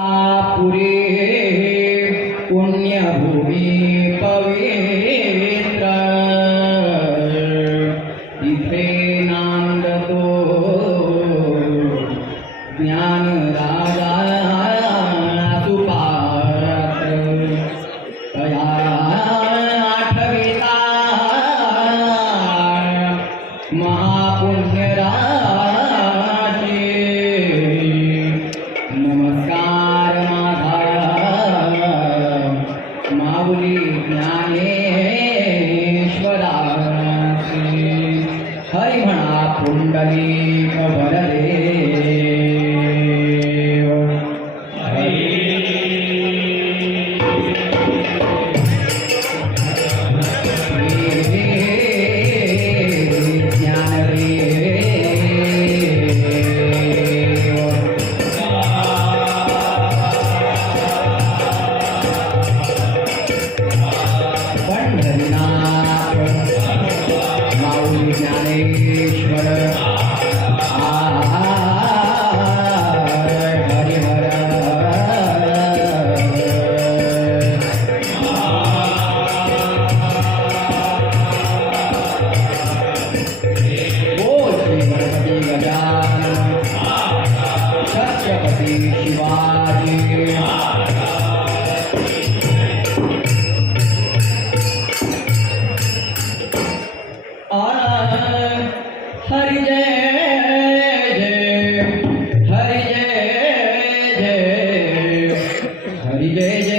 पुरे पुण्यभूमी पवित्र Happy day.